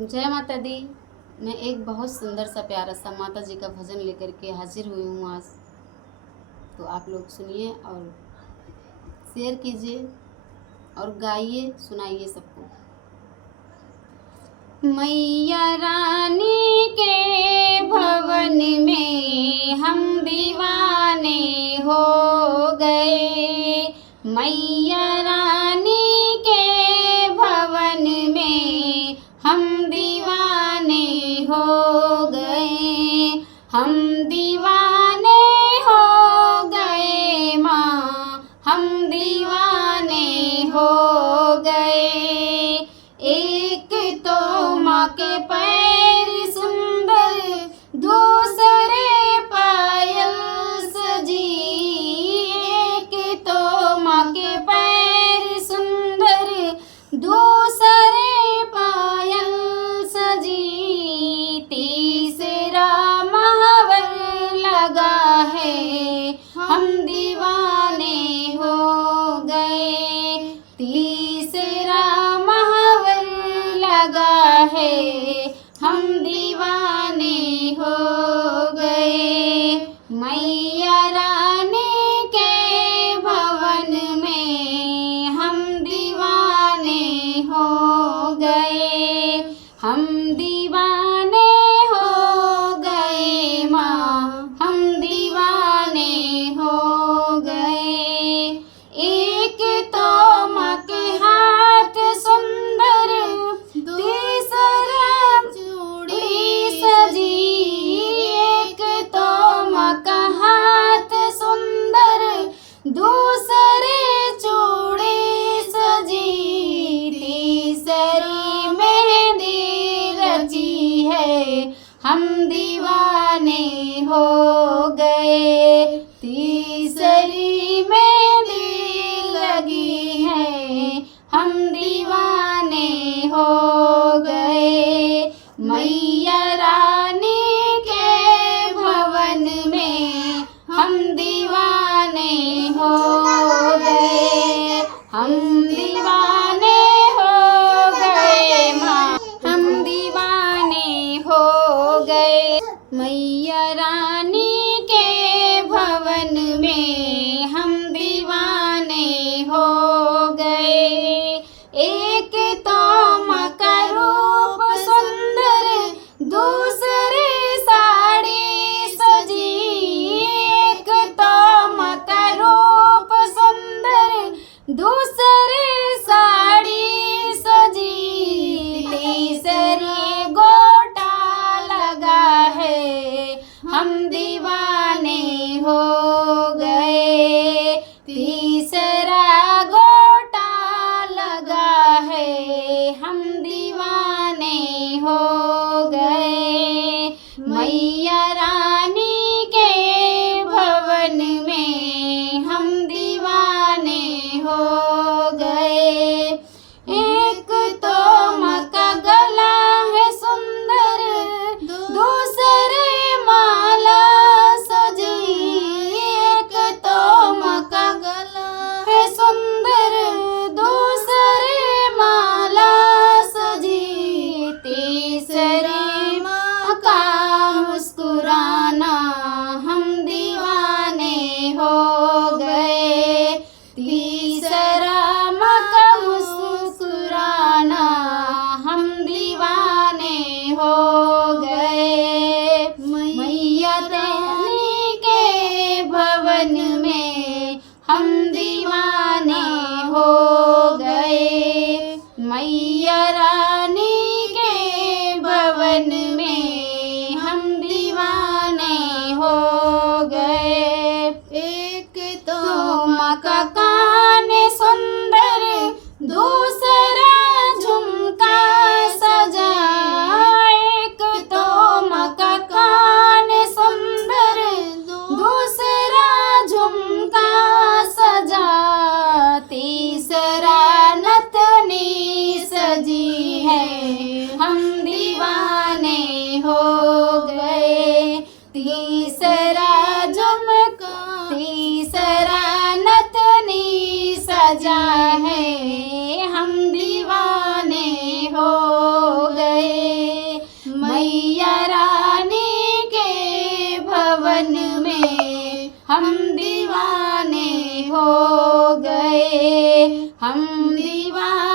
जय माता दी। मैं एक बहुत सुंदर सा प्यारा सा माता जी का भजन लेकर के हाजिर हुई हूँ आज। तो आप लोग सुनिए और शेयर कीजिए और गाइए, सुनाइए सबको। मैया रानी के भवन में हम दीवाने हो गए। मैया रानी के भवन में हम दीवाने हो गए। हम दीवाने हो गए माँ, हम दीवाने हो गए। एक तो माँ के पैर सुंदर, दूसरे पायल सजी। एक तो माँ के पैर सुंदर, दूसरे पायल सजी। तीसरा महावर लगा है, हम दीवाने हो गए। तीसरा महावर लगा है, हम दीवाने हो गए। मैया रानी के भवन में हम दीवाने हो गए। हम दीवाने हो गए माँ, हम दीवाने हो गए। एक तो माँ के हाथ सुंदर, तीसरा चूड़ी सजी। एक तो माँ का हाथ सुंदर, दूसरे चूड़ी सजी। तीसरी मेहंदी रची है, हम दीवाने हो गए। तीसरी मेहंदी लगी है, हम दीवाने हो गए। मैया रानी के भवन में हम दीवाने हो गए। हम दीवाने हो गए माँ, हम दीवाने हो गए। मैया रानी के भवन में हम दीवाने हो गए। एक तो माँ का रूप सुंदर, दूसरी साड़ी सजी। एक तो माँ का रूप सुंदर, दूसरी साड़ी सजी। तीसरी गोटा लगा है, हम दीवाने हो गए। तीसरा गोटा लगा है, हम दीवाने हो गए। मैया रानी के भवन में हम दीवाने हो गए। एक तो माँ का गला है सुंदर, दूसरे माला सजी। एक तो माँ का गला है सुंदर, दूसरे माला सजी। तीसरी माँ का मुस्कुराना, हम दीवाने हो गए। तीसरा माँ का मुस्कुराना, हम दीवाने हो गए। मैया रानी के भवन में हम दीवाने हो गए। मैया रानी के भवन में हम दीवाने हो गए। एक तो माँ का कान सुंदर, दूसरा झुमका सजा। एक तो माँ का कान सुंदर, दूसरा झुमका सजा। तीसरा नथनी सजी है, हम दीवाने हो गए। तीसरा झुमका, तीसरा नथनी सजा है, हम दीवाने हो गए। मैया रानी के भवन में हम दीवाने हो गए, हम दीवाने